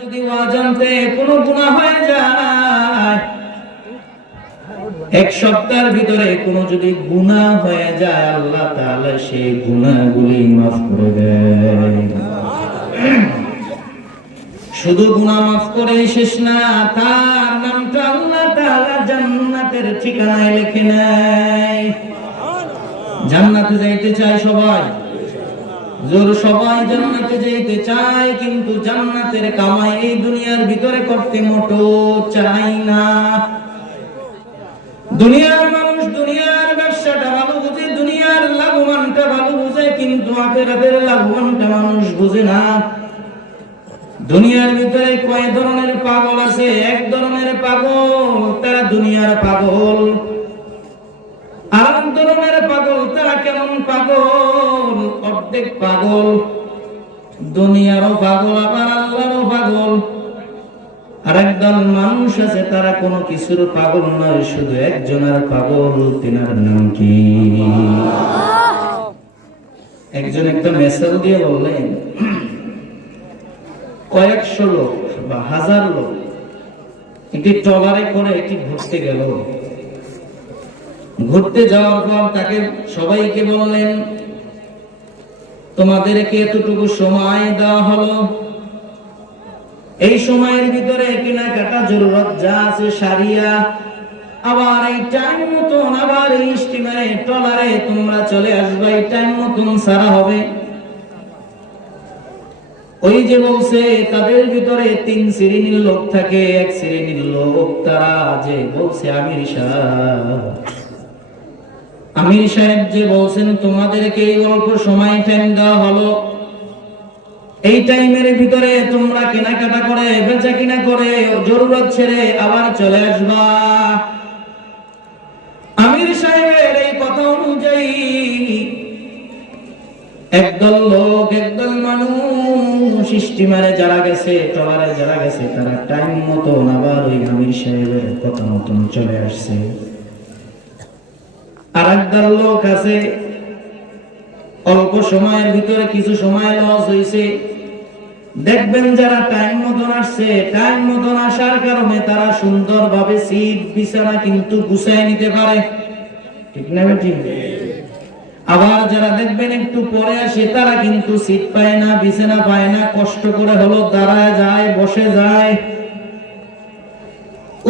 যদি অজান্তে কোনো গুনাহ হয়ে যায়, এক সপ্তাহের ভিতরে কোনো যদি গুনাহ হয়ে যায়, আল্লাহ তাআলা সেই গুনাহগুলি মাফ করে দেয়। শুধু গুনাহ মাফ করে শেষ না, তার নামটা আল্লাহ তাআলা জান্নাতের ঠিকানায় লিখে নেয়। জান্নাতে যাইতে চায় সবাই। জোর সবাই জান্নাতে যেতে চায়, কিন্তু জান্নাতের কামাই এই দুনিয়ার ভিতরে করতে মোটো চাই না। দুনিয়ার মানুষ দুনিয়ার ব্যবসাটা ভালো বুঝে, দুনিয়ার লাভবানটা ভালো বুঝে, কিন্তু আখেরাতের লাভবানটা মানুষ বুঝে না। দুনিয়ার ভিতরে কয় ধরনের পাগল আছে? এক ধরনের পাগল, তারা দুনিয়ার পাগল। আর ধরনের পাগল, তারা কেমন পাগল? অর্ধেক পাগল, দুনিয়ারও পাগল, আবার আল্লাহরও পাগল। আর একদল মানুষ আছে, তারা কোনো কিছুর পাগল নয়, শুধু একজনের পাগল, তিনার নাম কি? একজন একটা মেসেজ দিয়ে বললেন, কয়েকশো লোক বা হাজার লোক একটি ট্রলারে করে একটি ঘুরতে গেল। ঘুরতে যাওয়ার পর তাকে সবাইকে বললেন তোমাদেরকে এতটুকু সময় দেওয়া হলো। এই সময়ের ভিতরে কেনাকাটা জরুরত যা আছে সারিয়া। আবার এই টাইম মতন, আবার এই স্টিমারে ট্রলারে তোমরা চলে আসবে, এই টাইম মতন সারা হবে। ওই যে বলছে, তাদের ভিতরে তিন শ্রেণির লোক থাকে, এক শ্রেণির লোক তারা যে বলছে সাহেব আমির সাহেব যে বলছেন, তোমাদেরকে এই অল্প সময় টাইম দেওয়া হলো। এই টাইমের ভিতরে তোমরা কেনাকাটা করে বেচা কিনা করে, জরুরত ছেড়ে আবার চলে আসবা। আমির সাহেবের এই কথা অনুযায়ী একদল লোক, একদল মানুষ স্টিমারে যারা গেছে ট্রলারে যারা গেছে, তারা টাইম মতন আবার ওই আমির সাহেবের কথা মতন চলে আসছে। আর একদল লোক আছে। অল্প সময়ের ভিতরে কিছু সময় লস হয়েছে দেখবেন যারা টাইম মতন আসছে টাইম মতন আসার কারণে তারা সুন্দরভাবে সিট বিছানা কিন্তু গুছায় নিতে পারে। ঠিক না ঠিক আবার যারা দেখবেন একটু পরে আসে, তারা কিন্তু সিট পায় না, বিছানা পায় না, কষ্ট করে হলো দাঁড়ায় যায়, বসে যায়।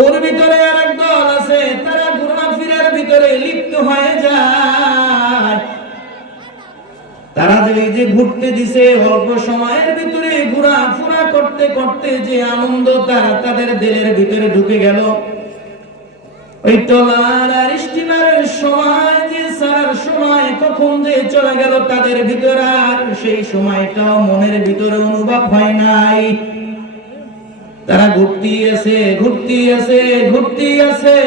ওর ভিতরে আর এক দল আছে, তারা ঘোরাফেরার ভিতরে লিপ্ত হয়ে যায়। তারা যে ঘুরতে দিছে, অল্প সময়ের ভিতরে ঘোরাফেরা করতে করতে যে আনন্দ তারা তাদের দিলের ভিতরে ঢুকে গেল। ওই টলার আর স্টিমারের সময় যে সারার সময় কখন যে চলে গেল তাদের ভিতরে আর সেই সময়টাও মনের ভিতরে অনুভব হয় নাই। তারা ঘুরতে আছে ঘুরতে আছে ঘুরতে আছে।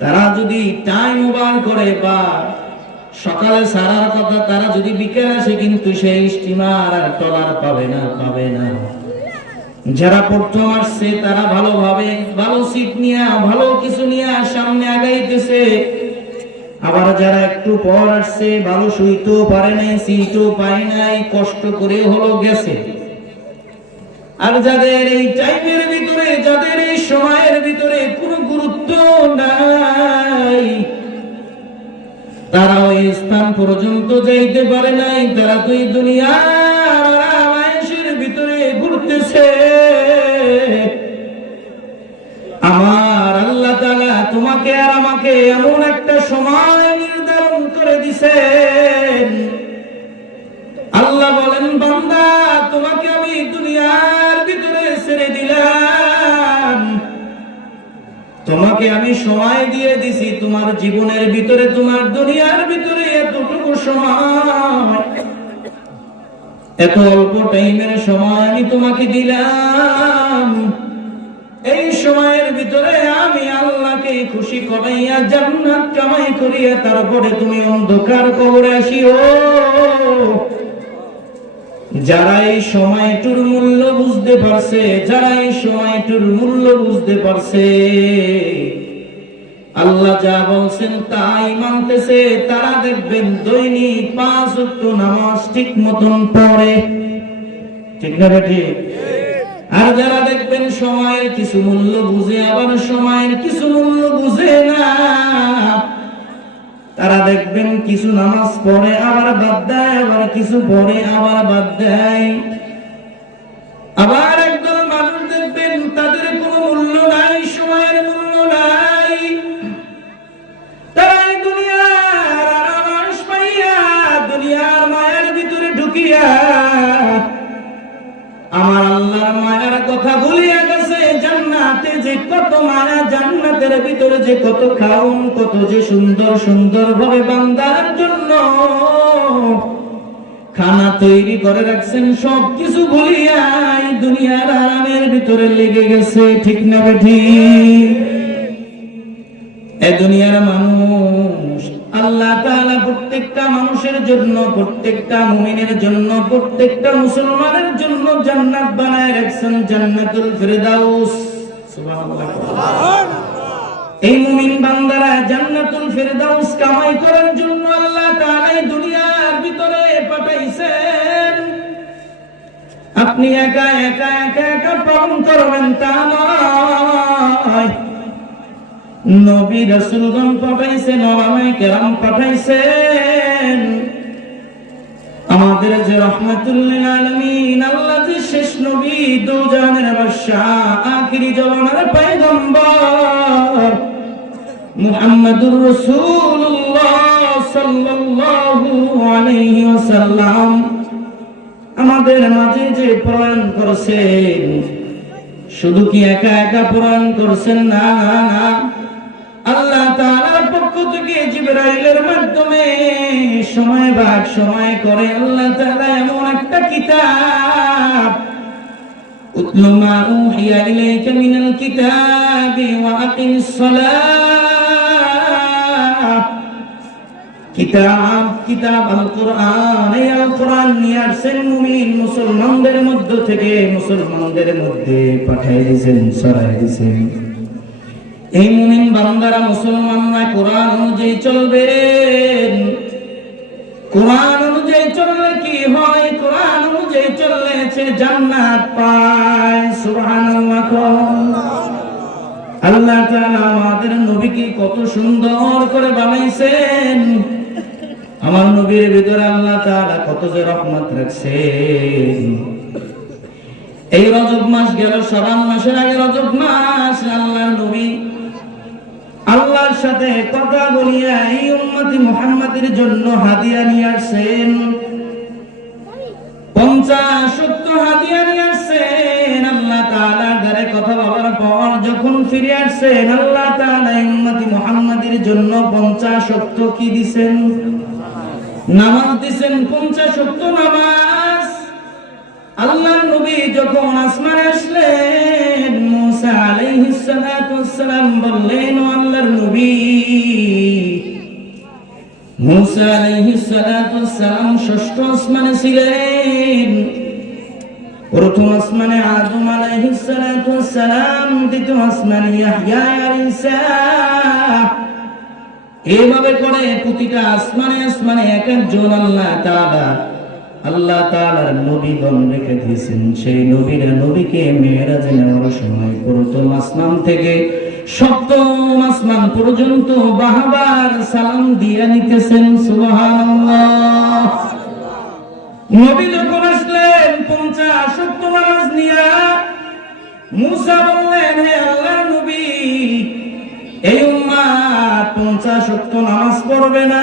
তারা যদি টাইম ওভার করে বা সকালে সারার কথা তারা যদি বিকেল আসে, কিন্তু সেই স্টিমার আর টলার পাবে না পাবে না। যারা প্রথম আসছে, তারা ভালোভাবে ভালো সিট নিয়ে, ভালো কিছু নিয়ে সামনে আগাইতেছে। আবার যারা একটু পর আসছে, ভালো শুইতেও পারে নাই, সিটও পায় নাই, কষ্ট করে হলো গেছে। আর যাদের এই টাইমের ভিতরে, যাদের এই সময়ের ভিতরে কোনো তারা ওই স্থান পর্যন্ত যাইতে পারে নাই, তারা ভিতরে ঘুরতেছে। আমার আল্লাহ তাআলা তোমাকে আর আমাকে এমন একটা সময় নির্ধারণ করে দিছেন। আল্লাহ বলেন, বান্দা, তোমাকে আমি দুনিয়ার ভিতরে ছেড়ে দিলাম। তোমাকে আমি সময় দিয়ে দিছি, তোমার জীবনের ভিতরে, তোমার দুনিয়ার ভিতরে এতটুকু সময়। এত অল্প টাইমের সময় আমি তোমাকে দিলাম। এই সময়ের ভিতরে আমি আল্লাহকে খুশি করাইয়া জান্নাত কামাই করিয়া তারপরে তুমি অন্ধকার কবরে আসিও। যারা এই সময়টুর মূল্য বুঝতে পারছে যারা এই সময়টুর মূল্য বুঝতে পারছে, আল্লাহ যা বলছেন তাই মানতেছে। তারা দেখবেন দৈনিক পাঁচ ওয়াক্ত নামাজ ঠিক মতন পড়ে। ঠিক না বেঠি আর যারা দেখবেন সময়ের কিছু মূল্য বুঝে, আবার সময়ের কিছু মূল্য বুঝে না তারা দেখবেন কিছু নামাজ পড়ে, আবার বাদ দেয়, আবার কিছু পড়ে, আবার বাদ দেয়। আবার একদল মানুষ দেখবেন তাদের কোনো মূল্য নাই, সময়ের মূল্য নাই। দুনিয়ার পাইয়া, দুনিয়ার মায়ের ভিতরে ঢুকিয়া, আমার আল্লাহর মায়ের কথা ভুলিয়া গেছে, জান্নাতে যে কত মায়া জান্নাতের ভিতরে যে কত খাউন, কত যে সুন্দর সুন্দর ভাবে বান্দার জন্য খানা তৈরি করে রাখছেন সব কিছু ভুলিয়া এই দুনিয়ার আরামের ভিতরে লেগে গেছে, ঠিক না ঠিক এ দুনিয়ার মানুষ, আল্লাহ তাআলা প্রত্যেকটা মানুষের জন্য, প্রত্যেকটা মুমিনের জন্য, প্রত্যেকটা মুসলমানের জন্য জান্নাত বানায় রাখছেন, জান্নাতুল ফিরদাউস। সুবহানাল্লাহ। এই মুমিন বান্দারা জান্নাতুল ফেরদাউস কামাই করার জন্য আল্লাহ তাআলাই দুনিয়ার ভিতরে পাঠাইছেন। আপনি একা একা একা একা পালন করবেন তা নয়। নবী রাসূলগণ পাঠাইছেন, ওলামায়ে কেরাম পাঠাইছেন। আমাদের যে রহমাতুল্লিল আলামিন, আল্লাহ যে শেষ নবী, দুজানের বাদশাহ, আখিরি জমানার পয়গম্বর। মুহাম্মাদুর রাসূলুল্লাহ সাল্লাল্লাহু আলাইহি ওয়াসাল্লাম আমাদের মাঝে যে প্রয়াণ করছেন, শুধু কি একা একা প্রয়াণ করছেন না না না। আল্লাহ তাআলার পক্ষ থেকে জিবরাইলের মাধ্যমে সময় ভাগ সময় করে আল্লাহ তাআলা এমন একটা কিতাব। উতলু মা উহিয়া ইলাইকা মিনাল কিতাবি ওয়া আকিমিস সালাহ কিতাব কিতাব আল কোরআন। এই আল কোরআন নিয়ে আসছেন মুমিন মুসলমানদের মধ্য থেকে। মুসলমানদের মধ্যে পাঠিয়ে দিয়েছেন সরাই দিয়েছেন এই মুমিন বান্দারা মুসলমানরা কোরআন অনুযায়ী চলবেন কোরআন অনুযায়ী চললে কি হয়? কোরআন অনুযায়ী চললে সে জান্নাত পায়। সুবহানাল্লাহ আল্লাহ তাআলা আমাদের নবীকে কত সুন্দর করে বানাইছেন। আমার নবীর ভিতরে আল্লাহ তাআলা কত যে রহমত রাখছেন। এই রজব মাস গেল শাবান মাসের আগে রজব মাস, আল্লাহর নবী আল্লাহর সাথে কথা বলিয়া এই উম্মতি মুহাম্মাদের জন্য হাদিয়া নিয়ে আসছেন। আল্লাহ কি নামাজ নামাজ। নবী যখন আসমানে আসলেন মুসা আলাইহিস সালাতু ওয়াসসালাম বললেন, ও আল্লাহর নবী, মুসা আলাইহিস সালাতু ওয়াসসালাম ষষ্ঠ আসমানে ছিলেন। প্রথম আসমানে করে প্রতিটা আসমানে আসমানে এক একজন আল্লাহ আল্লাহ তাআলার নবীগণ রেখে দিয়েছেন। সেই নবীরা নবীকে মেয়েরাজে নেওয়ার সময় প্রথম আসমান থেকে সপ্তম আসমান পর্যন্ত বাহাবার সালাম দিয়ে নিতেছেন নবী যখন আসলেন, পঞ্চাশ সত্তর নামাজ নিয়া মুসা বললেন, হে আল্লাহ নবী, এই উম্মাত পঞ্চাশ সত্তর নামাজ পড়বে না।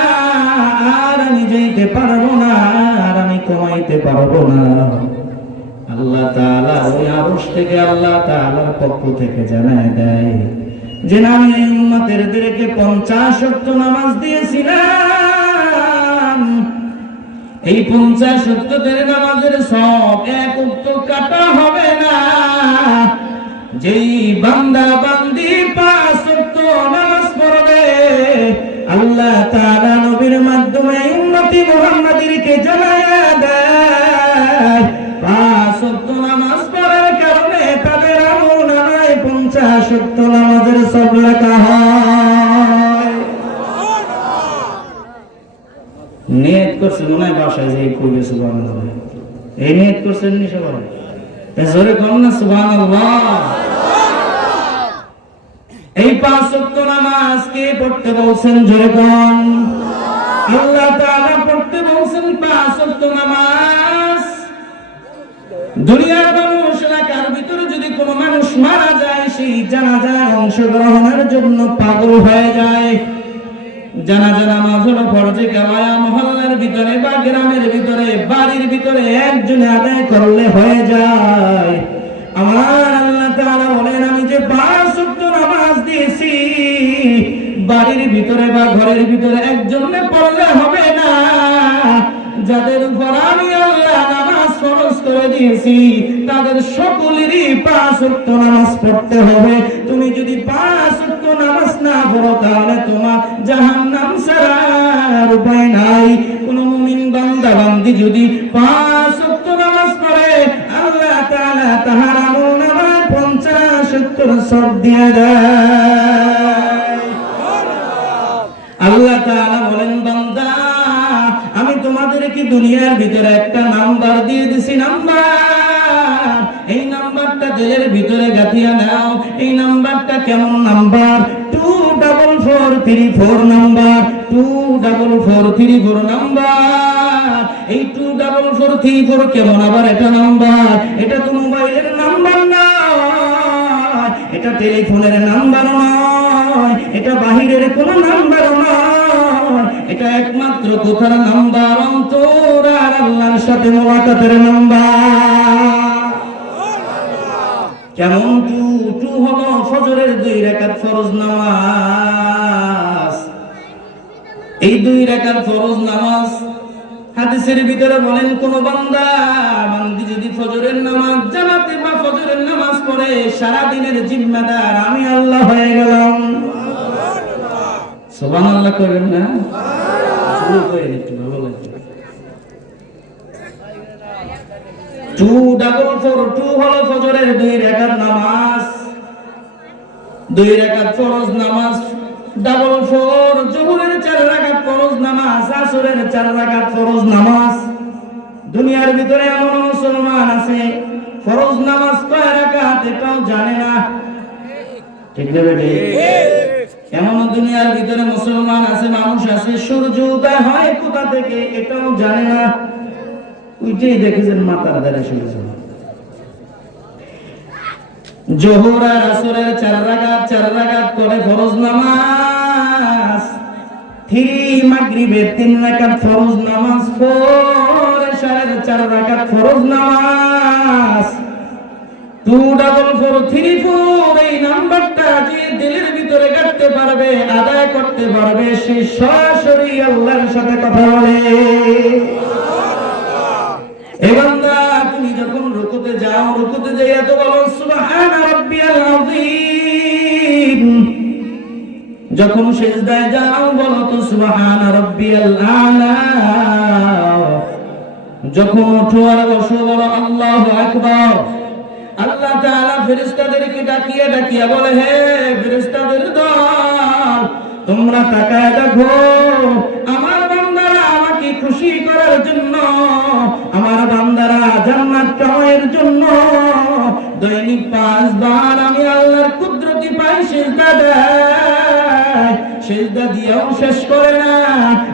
কমাইতে পারব না। আল্লাহ তাআলা ওই আরশ থেকে আল্লাহ তাআলার পক্ষ থেকে জানায় দেয়, যে আমি এই উম্মতের দিকে পঞ্চাশ ওয়াক্ত নামাজ দিয়েছিলাম। এই পঞ্চাশ সত্যতের নামাজের সব এক উক্ত কাটা হবে না। যেই বান্দা বান্দি পাঁচ ওয়াক্ত নামাজ পড়বে, আল্লাহ তাআলা নবীর মাধ্যমে উম্মতি মুহাম্মাদিরকে জানায়া সব লেখা হয়। নিয়ত করছে মনে হয় বাসায় যে করবে সুবহানাল্লাহ। এই নিয়ত করছেন নি জোরে না সুবহানাল্লাহ। এই পাঁচ ওয়াক্ত নামাজ কে পড়তে বলছেন জোরে আল্লাহ তাআলা পড়তে বলছেন পাঁচ ওয়াক্ত নামাজ। দুনিয়ার মানুষ এলাকার ভিতরে যদি কোনো মানুষ মারা অংশগ্রহণের জন্য পাগল হয়ে যায়। জানাজা, নামাজ হলো ফরজে কেওয়ায়া মহল্লার ভিতরে বা গ্রামের ভিতরে, বাড়ির ভিতরে একজনে আদায় করলে হয়ে যায়। আমার আল্লাহ তাআলা বলেন, আমি যে পাঁচ নামাজ দিয়েছি, বাড়ির ভিতরে বা ঘরের ভিতরে একজনে পড়লে হবে না। যাদের উপর আমি করে দিয়েছি, তাদের সকলেরই পাঁচ ওয়াক্ত নামাজ পড়তে হবে। তুমি যদি পাঁচ ওয়াক্ত নামাজ না পড়ো, তাহলে তোমার জাহান্নাম ছাড়ার উপায় নাই। কোন মুমিন বান্দা বান্দি যদি পাঁচ ওয়াক্ত নামাজ পড়ে, আল্লাহ তাআলা তাহার আমল নামায় পঞ্চাশ ওয়াক্তর সব দিয়ে দেয়। দুনিয়ার ভিতরে একটা নাম্বার দিয়ে দিছি নাম্বার। এই নাম্বারটা দিলের ভিতরে গাঁথিয়া নাও। এই নাম্বারটা কেমন number? Two double four three four number. Two double four three four number. এই two double four three four কেমন? আবার এটা নাম্বার। এটা তো মোবাইলের নাম্বার না এটা টেলিফোনের নাম্বার নয়। এটা বাহিরের কোন নাম্বার নয়। এটা একমাত্র কোথার নাম্বার, অন্তর আর আল্লাহর সাথে মোলাকাতের নাম্বার। কেমন টু হলো ফজরের দুই রাকাত ফরজ নামাজ? এই দুই রাকাত ফরজ নামাজ হাদিসের ভিতরে বলেন, কোন বান্দা, বান্দি যদি ফজরের নামাজ জামাতে বা ফজরের নামাজ পড়ে সারা দিনের জিম্মাদার আমি আল্লাহ হয়ে গেলাম। সুবহানাল্লাহ করেন না শুরু করেন একটু ভালো লাগবে। টু ডাবল ফোর টু হলো ফজরের দুই রাকাত নামাজ। দুই ফরজ নামাজ ডাবল ফোর জোহরের চার রাকাত ফরজ নামাজ আসরের চার রাকাত ফরজ নামাজ। দুনিয়ার ভিতরে এমন মুসলমান আছে ফরজ নামাজ কয় রাকাত এটাও জানে না। ঠিক না বেটি? এমন দুনিয়ার ভিতরে মুসলমান আছে, মানুষ আছে সূর্য উদয় হয় কোথা থেকে এটাও জানে না। উইটাই দেখেছেন মাতার দ্বারা শুনেছেন জোহর আর আসরের চার রাকাত চার রাকাত করে ফরজ নামাজ। থ্রি মাগরিবের তিন রাকাত ফরজ নামাজ ফোর এশারের চার রাকাত ফরজ নামাজ। Two double four three four এই নাম্বারটা দিলের ভিতরে কাটতে পারবে, আদায় করতে পারবে, সে সরাসরি আল্লাহর সাথে কথা বলে। যখন রুকুতে যাও সিজদায় যাও, বলো তো, সুবহান যখন ওঠো আর বসো, বলো, আল্লাহু আল্লাহ তাআলা ফেরেশতাদেরকে ডাকিয়ে ডাকিয়ে বলে, হে ফেরেশতাদের দল, তোমরা তাকায় দেখো, আমার বান্দারা আমাকে খুশি করার জন্য, আমার বান্দারা জান্নাত কামাইয়ের জন্য, দৈনিক পাঁচবার আমি আল্লাহর কুদরতি পাই সেজদা দেয়। সেজদা দিয়েও শেষ করে না,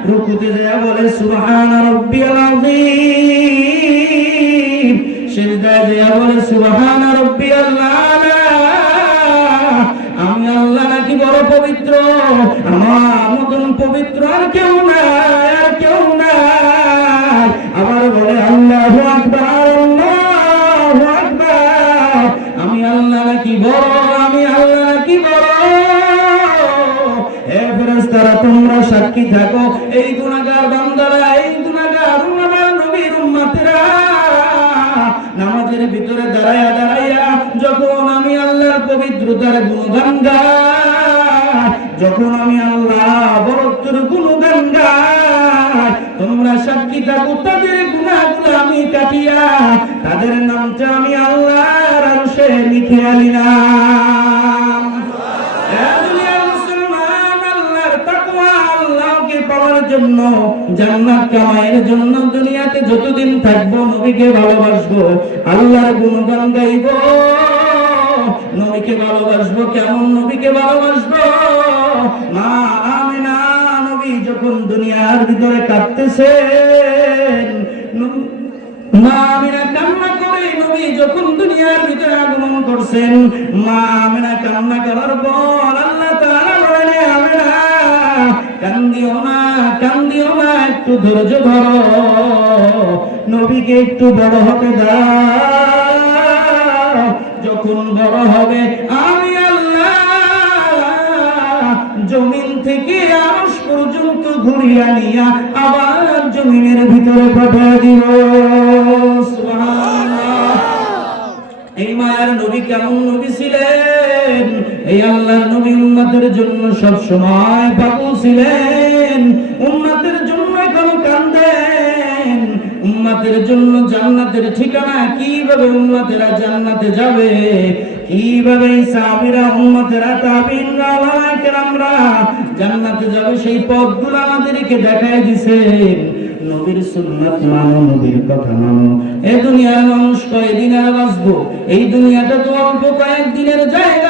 রুকুতে দেয়া বলে, সুবহান রাব্বিয়াল আমি আল্লাহ নাকি বড় পবিত্র? আমার মতন পবিত্র আর কেউ নাই, আর কেউ নাই। আবার বলে, আল্লাহ আকবার, আল্লাহু আকবার, আমি আল্লাহ নাকি বড়, আমি আল্লাহ নাকি বড়? হে ফেরেশতারা, তোমরা সাক্ষী থাকো, এই গুনাহগার বান্দারা জান্নাতের ভিতরে দাঁড়াইয়া দাঁড়াইয়া যখন আমি আল্লাহর পবিত্রতার গুণগান যখন আমি আল্লাহ বরত্বের গুণগান তোমরা সাক্ষী থাকো, তাদের গুণাগুলো আমি কাটিয়া, তাদের নামটা আমি আল্লাহর আরশে লিখে আলিলাম জন্য, জান্নাত কামাইয়ের জন্য দুনিয়াতে যতদিন থাকব নবীকে ভালোবাসবো, আল্লাহর গুণগান গাইবো। নবীকে ভালোবাসবো, কেমন নবীকে ভালোবাসবো? মা আমিনা নবী যখন দুনিয়ার ভিতরে কাঁদতেছেন, নবী- মা আমিনা কান্না করে নবী যখন দুনিয়ার ভিতরে আগমন করছেন, মা আমিনা কান্না করার পর আল্লাহ তাআলা বলেন "এ আমিনা কান্দিও না কান্দিও না একটু ধৈর্য ধরো। নবীকে একটু বড় হতে দাও। যখন বড় হবে, আমি আল্লাহ জমিন থেকে আরশ পর্যন্ত ঘুরিয়া নিয়া আবার জমিনের ভিতরে পাঠা দিব। এই মায়ার নবী কেমন নবী ছিলেন? এই আল্লাহর নবী উম্মতের জন্য সব সময় পাগল ছিলেন। উম্মতের জন্য এখন কান্দেন। উম্মতের জন্য জান্নাতের ঠিকানা কীভাবে উম্মতেরা জান্নাতে যাবে? কীভাবে এই সাহাবীরা, উম্মতেরা, তাবিনরা ওলামায়ে জান্নাতে যাবে? সেই পথগুলো আমাদেরকে দেখায় দিছেন নবীর সুন্নাত মানো, নবীর কথা মানো। এ দুনিয়ার মানুষ কয়দিন আর বাঁচবো? এই দুনিয়াটা তো অল্প কয়েকদিনের জায়গা।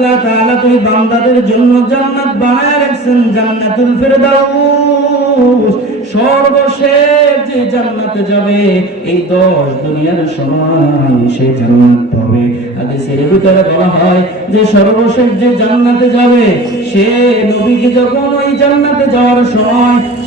আল্লাহ তাআলা বান্দাদের জন্য জান্নাত বানায় জান্নাতুল সর্বশেষ যে জান্নাতে যাবে, এই দশ দুনিয়ার সমান সে জান্নাত পাবে। হাদিসের ভিতরে বলা হয় যে সর্বশেষ যে জান্নাতে যাবে, সে নবীকে যখন ওই জান্নাতে যাওয়ার সময়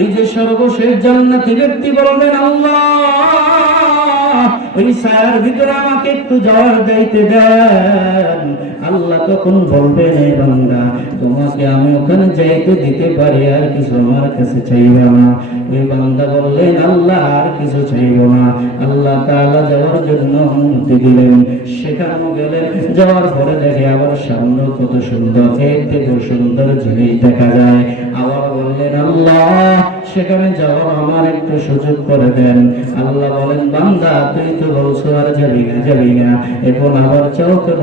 এই যে সর্বশেষ জান্নাতি ব্যক্তি বলবেন আল্লাহ। ওই ছায়ার ভিতরে আমাকে একটু যাওয়ার যাইতে দেন। আল্লাহ তখন বলবেন "এ বান্দা, তোমাকে আমি ওখানে যাইতে দিতে পারি, আর কিছু আমার কাছে চাইবে না। ওই বান্দা বললেন, আল্লাহ, আর কিছু চাইব না। আল্লাহ তাআলা যাওয়ার জন্য অনুমতি দিলেন। সেখানে গেলেন, যাওয়ার পরে দেখে আবার সামনে কত সুন্দর থেকে সুন্দর জিনিস দেখা যায়। আবার বললেন, আল্লাহ, সেখানে যাওয়ার আমার একটু সুযোগ করে দেন। আল্লাহ বলেন, বান্দা, তুই তো বলছো আর এখন আবার চাও কেন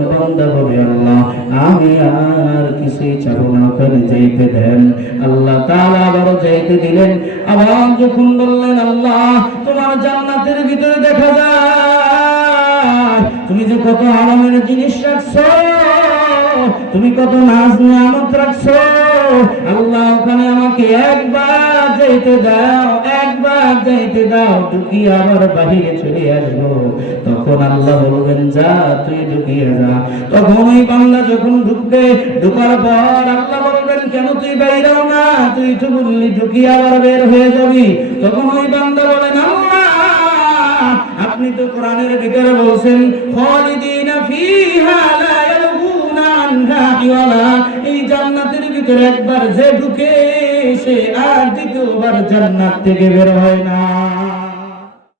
বলে আল্লাহ। আমি আর কিছুই চাবো না, ওখানে যাইতে দেন। আল্লাহ তাআলা আবারও যাইতে দিলেন। আবার যখন বললেন, আল্লাহ, তোমার জান্নাতের ভিতরে দেখা যায়। তুমি যে কত আরামের জিনিস রাখছো, তুমি কত নাচ নিয়ামত রাখছো, আল্লাহ ওখানে আমাকে একবার যাইতে দাও একবার যাইতে দাও ঢুকি আবার বাহিরে চলে আসব। তখন আল্লাহ বলবেন, যা, তুই ঢুকিয়ে যা। তখন ওই বাংলা যখন ঢুকবে, ঢুকার পর আল্লাহ বলবেন, কেন তুই বাইরেও না? তুই তো বললি ঢুকি আবার বের হয়ে যাবি। তখন ওই বান্দা বলেন, আল্লাহ, আপনি তো কোরআনের ভিতরে বলছেন, খালিদিনা ফিহা লা ইয়াবগুনা আনহা হিওয়ালা এই জান্নাতের ভিতরে একবার যে ঢুকে সে আর দ্বিতীয়বার জান্নাত থেকে বের হয় না।